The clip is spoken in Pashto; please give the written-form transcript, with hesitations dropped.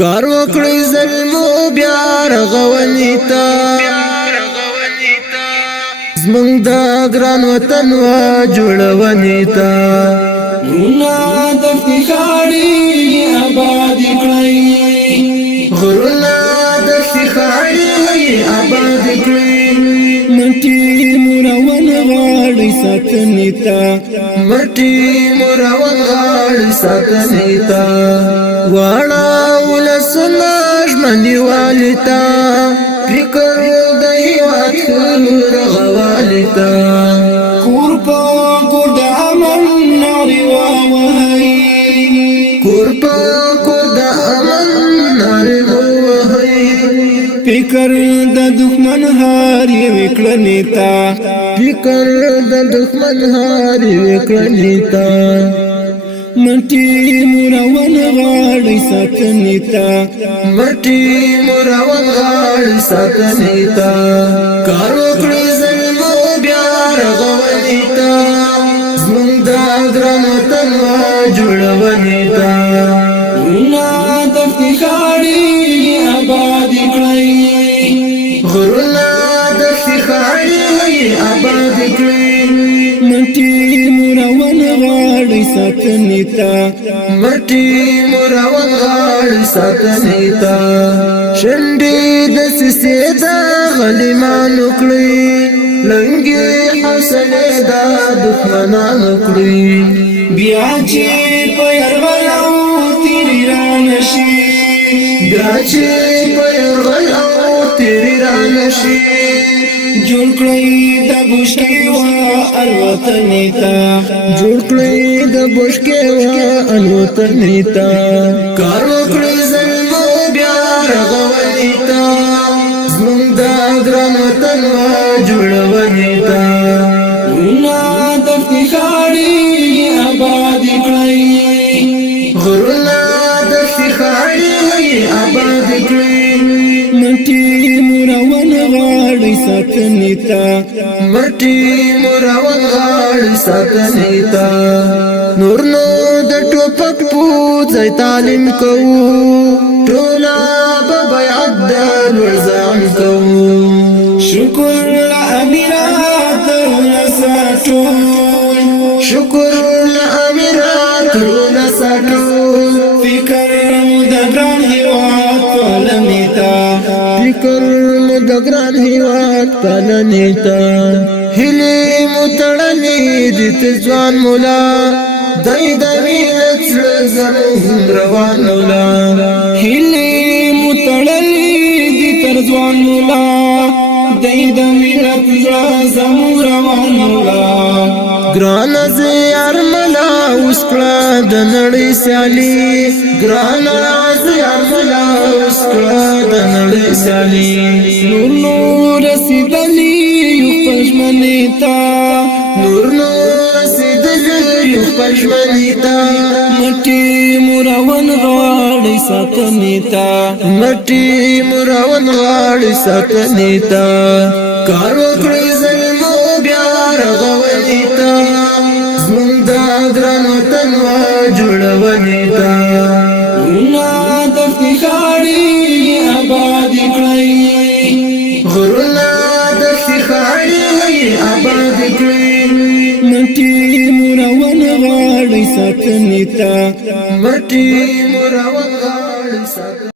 کار وکړی ظلمو بیا رغونی تا زمونږ د ګران وطن وا جوړونی تا غرونا د افتخاري آباد کړی غرونا د افتخاري آباد کړی مټي مروان غاړي ساتنی تا مټي مروان غاړي ساتنی تا واړه ولسنا ژمنی والتا فکر دی واتل رغوالتا کور په کور د امن ناري وهي کور په کور د امن ناري وهي فکر د دښمن هاري وکړنی تا فکر د دښمن هاري وکړنی تا مټي مروان غاړي ساتنی تا مټي مروان غاړي ساتنی تا کار وکړی ظلمو بیا رغونی تا زمونږ د ګران وطن وا جوړونی تا غرونا د افتخاري آباد کړی غرونا د افتخاري آباد کړی مټي مروان غاړي ساتنی تا مټي مروان غاړي ساتنی تا شنډې د سسې د غلیمانو کړی لنګي حوصله د دښمنانو کړی بیا چې په يرغلو تیری رانشي بیا چې په يرغلو تیری رانشي جوړ کړی د بوشکي وا الوطنی تا جوړ کړی د بوشکې وا الوطنی تا کار وکړی ظلمو بیا رغونی تا زمونږ د ګران وطن وا جوړونی تا غرونا د افتخاري آباد کړی غرونا د افتخاري آباد کړی مټي مروان غاړي ساتنی تا مټي مروان غاړي ساتنی تا نور نو د ټوپک پوځي تعلیم کوو ټولا به بیعت د ورځان کوو شکر لأمیرات ونساتو شکر لأمیرات ونساتو فکر د ګران هیواد پالنی تا فکر د ګران هیواد پالنی تا هلي متړلې دي ځوان مولا دای د ملت زمون روان مولا هلي متړلې دي تر ځوان مولا دای د ملت زمون روان مولا ګران زیار ملا وسکړه د نړۍ سیالي ګران زیار ملا وسکړه د نړۍ سیالي نور نور رسیدلی یو پښمنی تا نور نور رسیدلی یو پښمنی تا مټي مروان غاړي ساتنی تا مټي مروان غاړي ساتنی تا کار وکړی ظلمو بیا رغونی تا زمونږ د ګران وطن وا جوړونی تا غرونا د افتخاري آباد کړی غرونا د افتخاري آباد کړی مټي مروان غاړي ساتنی تا مټي مروان غاړي ساتنی